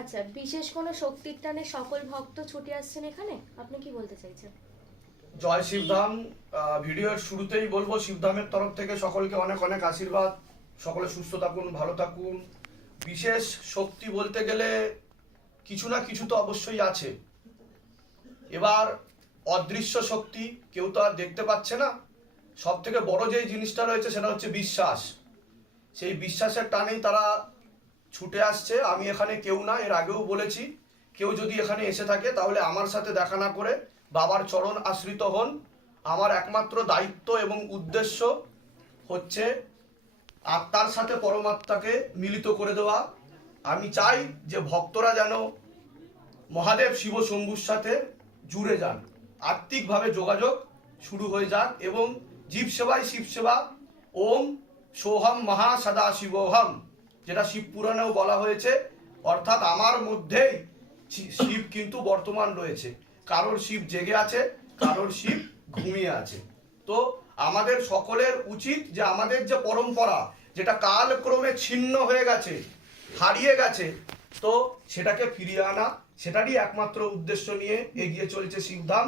আচ্ছা, বিশেষ কোনো শক্তির টানে সকল ভক্ত ছুটে আসছেন এখানে, আপনি কি বলতে চাইছেন? জয় শিবধাম। ভিডিওর শুরুতেই বলবো শিবধামের তরফ থেকে সকলকে অনেক অনেক আশীর্বাদ। সকলে সুস্থ থাকুন, ভালো থাকুন। বিশেষ শক্তি বলতে গেলে কিছু না কিছু তো অবশ্যই আছে। এবার অদৃশ্য শক্তি কেউ তো আর দেখতে পাচ্ছে না। সব থেকে বড় যে জিনিসটা রয়েছে সেটা হচ্ছে বিশ্বাস। সেই বিশ্বাসের টানেই তারা ছুটে আসছে। আমি এখানে কেউ না, এর আগেও বলেছি, কেউ যদি এখানে এসে থাকে তাহলে আমার সাথে দেখা না করে বাবার চরণ আশ্রিত হন। আমার একমাত্র দায়িত্ব এবং উদ্দেশ্য হচ্ছে আত্মার সাথে পরমাত্মাকে মিলিত করে দেওয়া। আমি চাই যে ভক্তরা যেন মহাদেব শিব শম্ভুর সাথে জুড়ে যান, আত্মিকভাবে যোগাযোগ শুরু হয়ে যাক এবং জীব সেবাই শিব সেবা। ওম সোহম মহা সদা শিবোহম, যেটা শিব পুরাণেও বলা হয়েছে, অর্থাৎ আমার মধ্যেই শিব কিন্তু বর্তমান রয়েছে। কারোর শিব জেগে আছে, কারোর শিব ঘুমিয়ে আছে। তো আমাদের সকলের উচিত যে আমাদের যে পরম্পরা, যেটা কালক্রমে ছিন্ন হয়ে গেছে, হারিয়ে গেছে, তো সেটাকে ফিরিয়ে আনা, সেটারই একমাত্র উদ্দেশ্য নিয়ে এগিয়ে চলছে শিবধাম।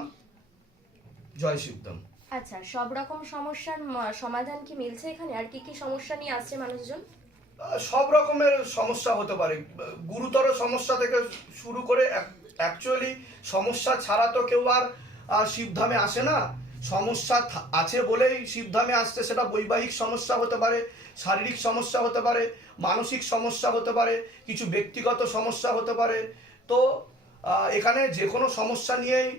জয় শিবধাম। আচ্ছা, সব রকম সমস্যার সমাধান কি মিলছে এখানে? আর কি কি সমস্যা নিয়ে আসছে মানুষজন? সব রকমের সমস্যা হতে পারে, গুরুতর সমস্যা থেকে শুরু করে। অ্যাকচুয়ালি সমস্যা ছাড়া তো কেউ আর শিবধামে আসে না। সমস্যা আছে বলেই শিবধামে আসছে। সেটা বৈবাহিক সমস্যা হতে পারে, শারীরিক সমস্যা হতে পারে, মানসিক সমস্যা হতে পারে, কিছু ব্যক্তিগত সমস্যা হতে পারে। তো এখানে যে কোনো সমস্যা নিয়েই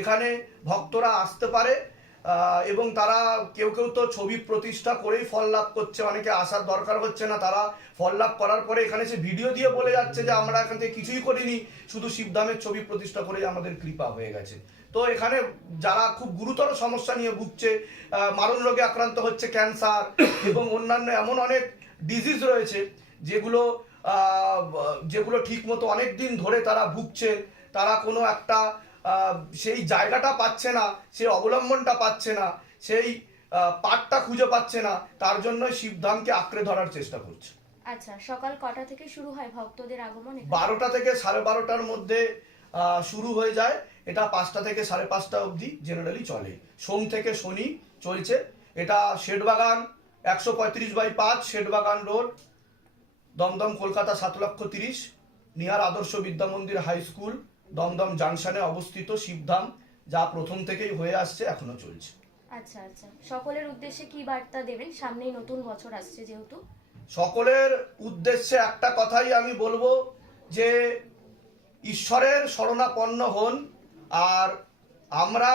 এখানে ভক্তরা আসতে পারে। এবং তারা কেউ কেউ তো ছবি প্রতিষ্ঠা করেই ফল লাভ করছে, অনেকে আসার দরকার হচ্ছে না। তারা ফল লাভ করার পরে এখানে সে ভিডিও দিয়ে বলে যাচ্ছে যে আমরা এখান থেকে কিছুই করিনি, শুধু শিবধামের ছবি প্রতিষ্ঠা করেই আমাদের কৃপা হয়ে গেছে। তো এখানে যারা খুব গুরুতর সমস্যা নিয়ে ভুগছে, মারণ রোগে আক্রান্ত হচ্ছে, ক্যান্সার এবং অন্যান্য এমন অনেক ডিজিজ রয়েছে যেগুলো যেগুলো ঠিক মতো অনেক দিন ধরে তারা ভুগছে, তারা কোনো একটা সেই জায়গাটা পাচ্ছে না, সেই অবলম্বনটা পাচ্ছে না, সেই পাঠটা খুঁজে পাচ্ছে না, তার জন্য শিবধামকে আঁকড়ে ধরার চেষ্টা করছে। আচ্ছা, সকাল কটা থেকে শুরু হয় ভক্তদের আগমন? 12টা থেকে 12:30টার মধ্যে শুরু হয়ে যায়। এটা 5টা থেকে 5:30 অবধি জেনারেলি চলে। সোম থেকে শনি চলছে। এটা শেঠবাগান 135/5 শেঠবাগান রোড, দমদম, কলকাতা 7,30,000, নিয়ার আদর্শ বিদ্যা মন্দির হাই স্কুল, দমদম জাংশনে অবস্থিত শিবধাম, যা প্রথম থেকেই হয়ে আসছে, এখনো চলছে। আচ্ছা আচ্ছা, সকলের উদ্দেশ্যে কি বার্তা দেবেন? সামনেই নতুন বছর আসছে যেহেতু। সকলের উদ্দেশ্যে একটা কথাই আমি বলবো যে ঈশ্বরের শরণাপন্ন হন। আর আমরা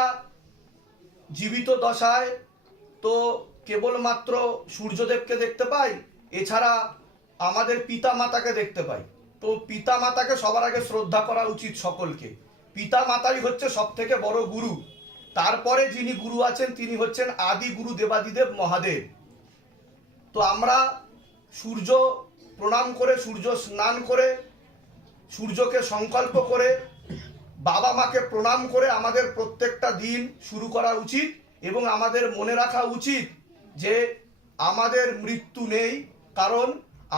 জীবিত দশায় তো কেবলমাত্র সূর্যদেবকে দেখতে পাই, এছাড়া আমাদের পিতা মাতাকে দেখতে পাই। তো পিতা মাতাকে সবার আগে শ্রদ্ধা করা উচিত সকলকে। পিতা মাতাই হচ্ছে সব থেকে বড় গুরু। তারপরে যিনি গুরু আছেন তিনি হচ্ছেন আদি গুরু দেবাদিদেব মহাদেব। তো আমরা সূর্য প্রণাম করে, সূর্য স্নান করে, সূর্যকে সংকল্প করে, বাবা মাকে প্রণাম করে আমাদের প্রত্যেকটা দিন শুরু করা উচিত। এবং আমাদের মনে রাখা উচিত যে আমাদের মৃত্যু নেই, কারণ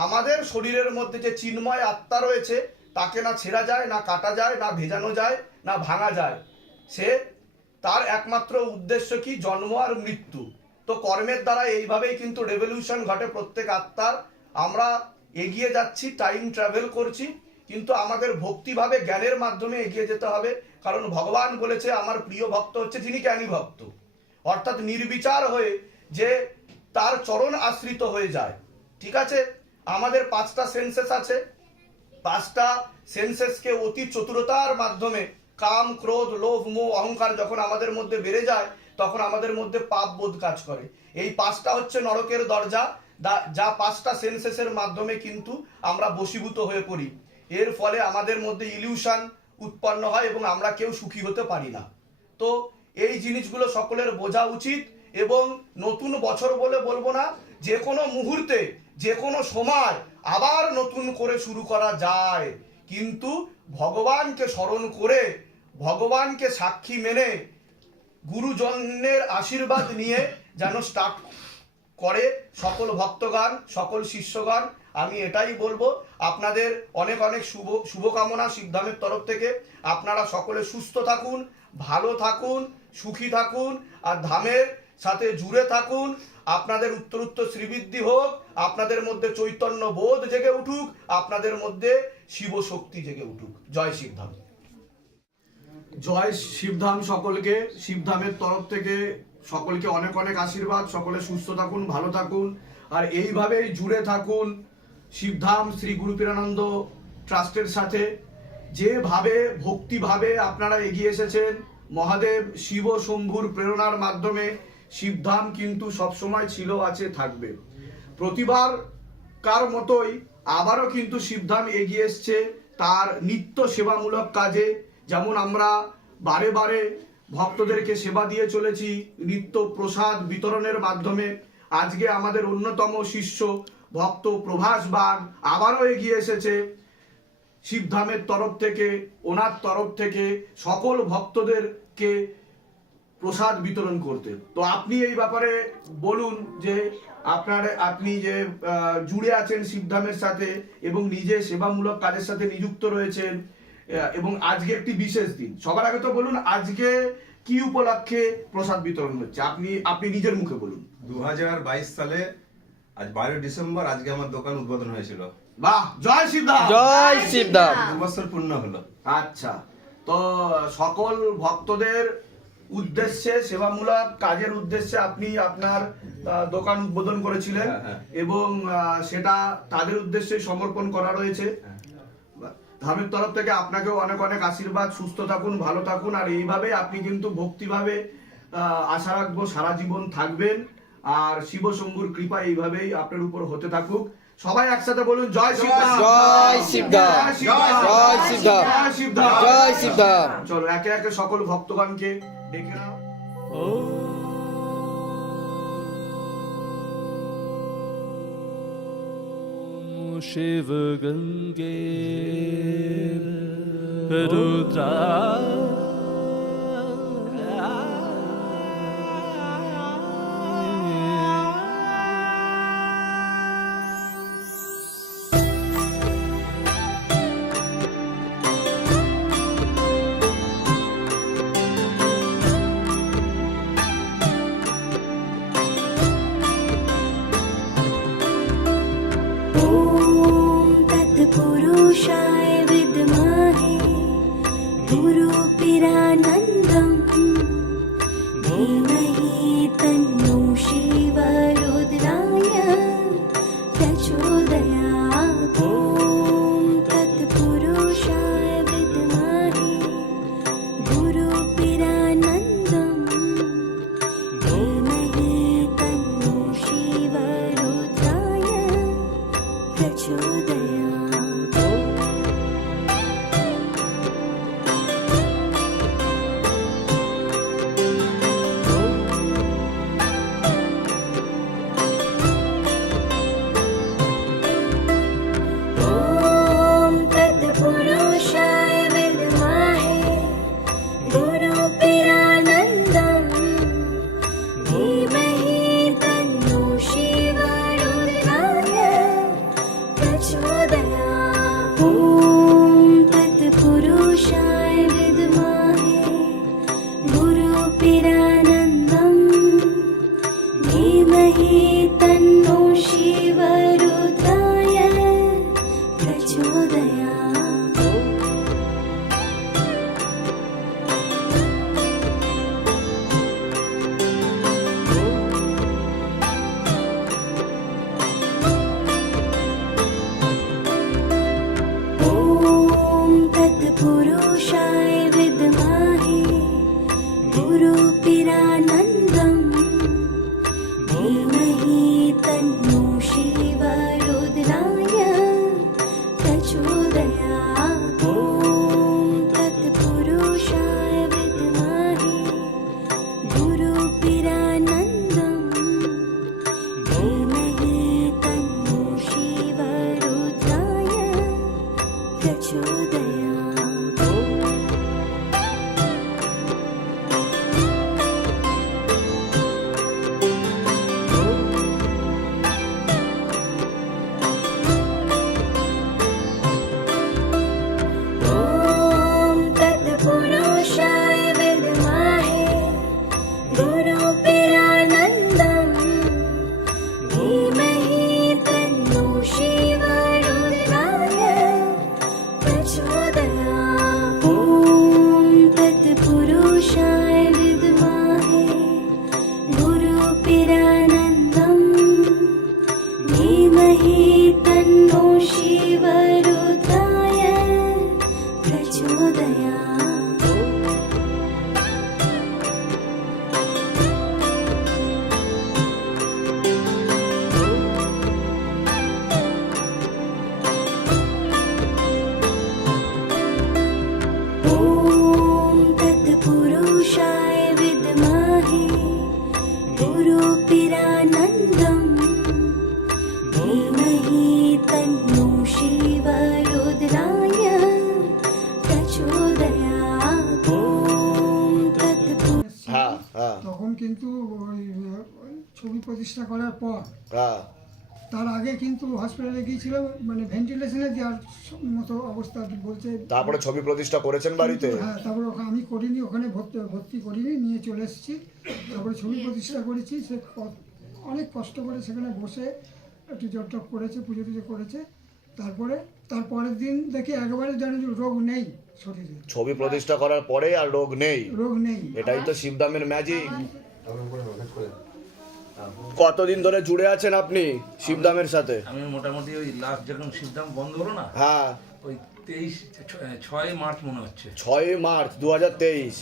আমাদের শরীরের মধ্যে যে চিন্ময় আত্মা রয়েছে তাকে না ছেঁড়া যায়, না কাটা যায়, না ভেজানো যায়, না ভাঙা যায়। সে তার একমাত্র উদ্দেশ্য কি? জন্ম আর মৃত্যু। তো কর্মের দ্বারা এইভাবেই কিন্তু রেভলিউশন ঘটে প্রত্যেক আত্মার। আমরা এগিয়ে যাচ্ছি, টাইম ট্রাভেল করছি, কিন্তু আমাদের ভক্তিভাবে জ্ঞানের মাধ্যমে এগিয়ে যেতে হবে। কারণ ভগবান বলেছে আমার প্রিয় ভক্ত হচ্ছে যিনি জ্ঞানী ভক্ত, অর্থাৎ নির্বিচার হয়ে যে তার চরণ আশ্রিত হয়ে যায়। ঠিক আছে, আমাদের 5টা সেন্সেস আছে। 5টা সেন্সেসকে অতি চতুরতার মাধ্যমে, কাম, ক্রোধ, লোভ, মোহ, অহংকার যখন আমাদের মধ্যে বেড়ে যায় তখন আমাদের মধ্যে পাপ বোধ কাজ করে। এই 5টা হচ্ছে নরকের দরজা, যা 5টা সেন্সেসের মাধ্যমে কিন্তু আমরা বশীভূত হয়ে পড়ি। এর ফলে আমাদের মধ্যে ইলিউশন উৎপন্ন হয় এবং আমরা কেউ সুখী হতে পারি না। তো এই জিনিসগুলো সকলের বোঝা উচিত। এবং নতুন বছর বলে বলবো না, যে কোনো মুহূর্তে, যে কোনো সময় আবার নতুন করে শুরু করা যায়, কিন্তু ভগবানকে স্মরণ করে, ভগবানকে সাক্ষী মেনে, গুরুজনের আশীর্বাদ নিয়ে যেন স্টার্ট করে সকল ভক্তগণ, সকল শিষ্যগণ। আমি এটাই বলবো, আপনাদের অনেক অনেক শুভকামনা শিবধামের তরফ থেকে। আপনারা সকলে সুস্থ থাকুন, ভালো থাকুন, সুখী থাকুন, আর ধামের সাথে জুড়ে থাকুন। আপনাদের উত্তরোত্তর শ্রীবৃদ্ধি হোক, আপনাদের মধ্যে চৈতন্য বোধ জেগে উঠুক, আপনাদের মধ্যে শিবশক্তি জেগে উঠুক। জয় শিবধাম। জয় শিবধাম সকলকে। শিবধামের তরফ থেকে সকলকে অনেক অনেক আশীর্বাদ। সকলে সুস্থ থাকুন, ভালো থাকুন, আর এইভাবেই জুড়ে থাকুন শিবধাম শ্রী গুরু পীরানন্দ ট্রাস্টের সাথে। যেভাবে ভক্তিভাবে আপনারা এগিয়ে এসেছেন, মহাদেব শিব শম্ভুর প্রেরণার মাধ্যমে শিবধাম কিন্তু সবসময় ছিল, আছে, থাকবে। প্রতিবার কার মতোই আবারও কিন্তু শিবধাম এগিয়ে এসছে তার নিত্য সেবামূলক কাজে। যেমন আমরা বারে বারে ভক্তদেরকে সেবা দিয়ে চলেছি নিত্য প্রসাদ বিতরণের মাধ্যমে। আজকে আমাদের অন্যতম শিষ্য ভক্ত প্রভাস বাগ আবারও এগিয়ে এসেছে শিবধামের তরফ থেকে, ওনার তরফ থেকে সকল ভক্তদেরকে প্রসাদ বিতরণ করতে। তো আপনি এই ব্যাপারে বলুন যে আপনি যে জুড়ে আছেন শিবধামের সাথে এবং নিজে সেবামূলক কাজের সাথে নিযুক্ত রয়েছেন, এবং আজকে একটি বিশেষ দিন। সবার আগে তো বলুন আজকে কি উপলক্ষে প্রসাদ বিতরণ হচ্ছে, আপনি নিজের মুখে বলুন। 2022 সালে আজ 12 ডিসেম্বর আজকে আমার দোকান উদ্বোধন হয়েছিল। বাহ, জয় শিবধাম। জয় শিবধাম। 2 বছর পূর্ণ হলো। আচ্ছা, তো সকল ভক্তদের উদ্দেশ্যে সেবামূলক কাজের উদ্দেশ্যে আপনি আপনার দোকান উদ্বোধন করেছিলেন, এবং সেটা তাদের উদ্দেশ্যে সমর্পণ করা রয়েছে। ধামের তরফ থেকে আপনাকেও অনেক অনেক আশীর্বাদ। সুস্থ থাকুন, ভালো থাকুন, আর এইভাবে আপনি কিন্তু ভক্তিভাবে আশা রাখবো সারা জীবন থাকবেন, আর শিব শম্ভুর কৃপা এইভাবেই আপনার উপর হতে থাকুক। সবাই একসাথে বলুন জয় শিবধাম। জয় শিবধাম। জয় শিবধাম। জয় শিবধাম। জয় শিবধাম। চলো একে একে সকল ভক্তগণকে ডেকে নাও। शिव गंगे रुद्रा पुरुषाय विद्महे गुरुपिरानन्दं धीमहि तन्नो शिवरुद्राय प्रचोदयात्। ॐ तत्पुरुषाय विद्महे गुरुपिरानन्दं धीमहि तन्नो शिवरुद्राय प्रचोदयात्। पुरुषाय विद्महे गुरुपिरानन्दं धीमहि तन्नो शिवरुद्राय प्रचोदयात्। ॐ तत्पुरुषाय विद्महे गुरुपिरानन्दं धीमहि तन्नो शिवरुद्राय प्रचोदयात्। प्रचोदयात् ॐ तत्पुरुषाय विद्महे गुरुपिरानन्दं धीमहि तन्नो शिवरुद्राय प्रचोदयात् ॐ तत्पुरुषाय विद्महे गुरुपिरानन्दं धीमहि तन्नो शिवरुद्राय प्रचोदयात् ॐ तत्पुरुषाय হ্যাঁ হ্যাঁ তখন কিন্তু ওই ছবি প্রতিষ্ঠা করার পর হ্যাঁ তার আগে কিন্তু হসপিটালে গিয়েছিল, মানে ভেন্টিলেশনে দেওয়ার মতো অবস্থা বলছে। তারপরে ছবি প্রতিষ্ঠা করেছেন বাড়িতে? হ্যাঁ, তারপরে আমি করিনি, ওখানে ভর্তি করিনি, নিয়ে চলে এসেছি। তারপরে ছবি প্রতিষ্ঠা করেছি। সে অনেক কষ্ট করে সেখানে বসে একটু জপটপ করেছে, পুজো টুজো করেছে। তারপরে তারপরের দিন দেখি একেবারে যেন রোগ নেই শরীরে, ছবি প্রতিষ্ঠা করার পরে আর রোগ নেই। রোগ নেই। এটাই তো শিবধামের ম্যাজিক। কতদিন ধরে জুড়ে আছেন আপনি শিবধামের সাথে? আমি মোটামুটি ওই লাস্ট যখন সিদ্ধাম বন্ধ হলো না, হ্যাঁ, ওই 6 মার্চ মনে হচ্ছে। 6 মার্চ 2023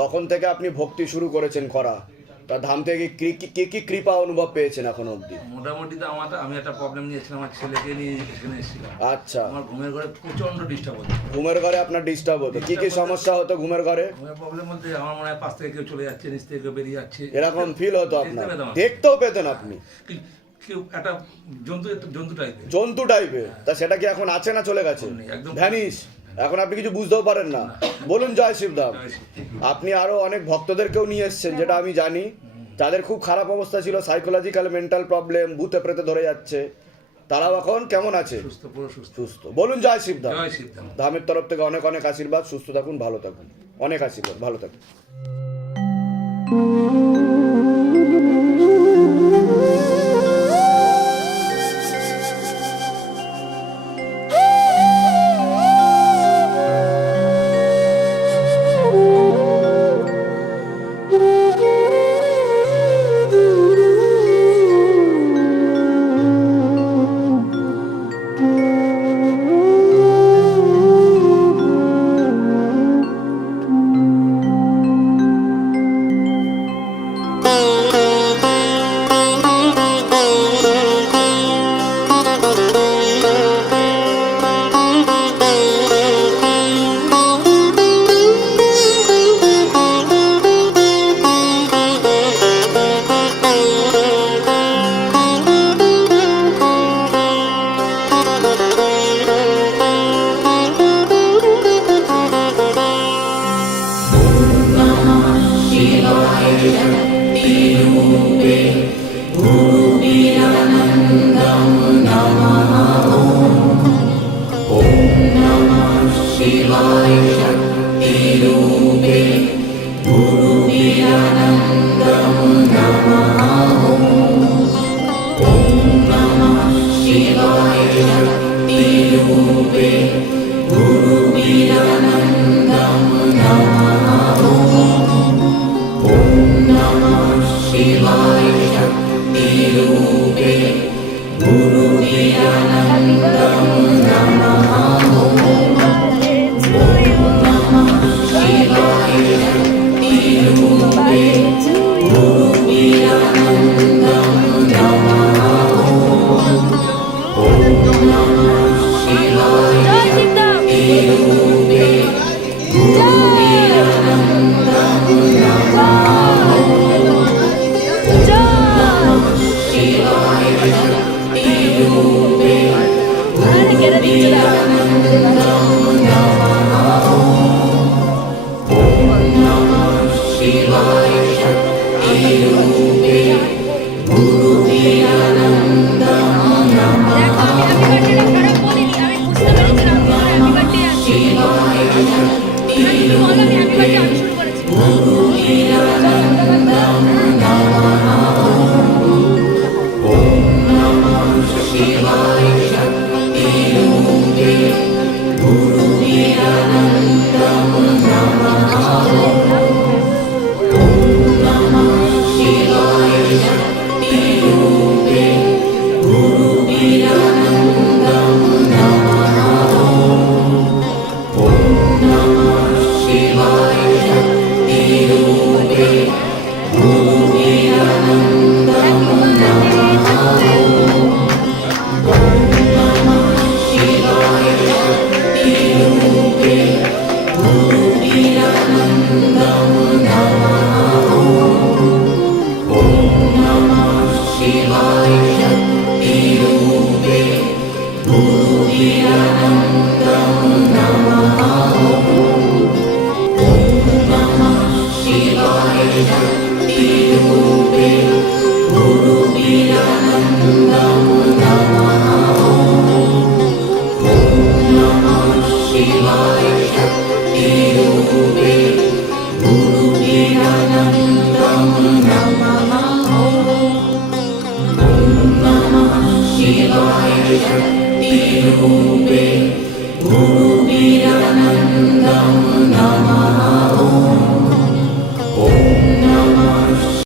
তখন থেকে আপনি ভক্তি শুরু করেছেন করা। তা ধাম থেকে কি কৃপা অনুভব পেয়েছেন এখন অবধি? মোটামুটি তো আমি একটা প্রবলেম নিয়েছিলাম, আমার ছেলেকে নিয়ে এখানে এসেছিলাম। আচ্ছা, আমার ঘুমের ঘরে প্রচন্ড ডিস্টার্ব হতো। ঘুমের ঘরে আপনার ডিস্টার্ব হতো? কি সমস্যা হতো ঘুমের ঘরে? ঘুমের প্রবলেম বলতে আমার মনে হয় পাশ থেকে কেউ চলে যাচ্ছে, নিচ থেকে কেউ বেরিয়ে যাচ্ছে, এরকম ফিল হতো আপনার? দেখতে পেতাম। দেখতেও পেতেন আপনি? কেউ একটা জন্তু টাইপের। জন্তু টাইপের? তা সেটা কি এখন আছে না চলে গেছে? একদম ভ্যানিশ। এখন আপনি কিছু বুঝতেও পারেন না। বলুন জয় শিবধাম। আপনি আরো অনেক ভক্তদেরকেও নিয়ে এসেছেন, যেটা আমি জানি, যাদের খুব খারাপ অবস্থা ছিল, সাইকোলজিক্যাল মেন্টাল প্রবলেম, ভূতে প্রেতে ধরে যাচ্ছে, তারাও এখন কেমন আছে? সুস্থ, পুরো সুস্থ। সুস্থ। বলুন জয় শিবধাম। জয় শিবধাম। ধামের তরফ থেকে অনেক অনেক আশীর্বাদ। সুস্থ থাকুন, ভালো থাকুন। অনেক আশীর্বাদ, ভালো থাকুন। Guru Om Namah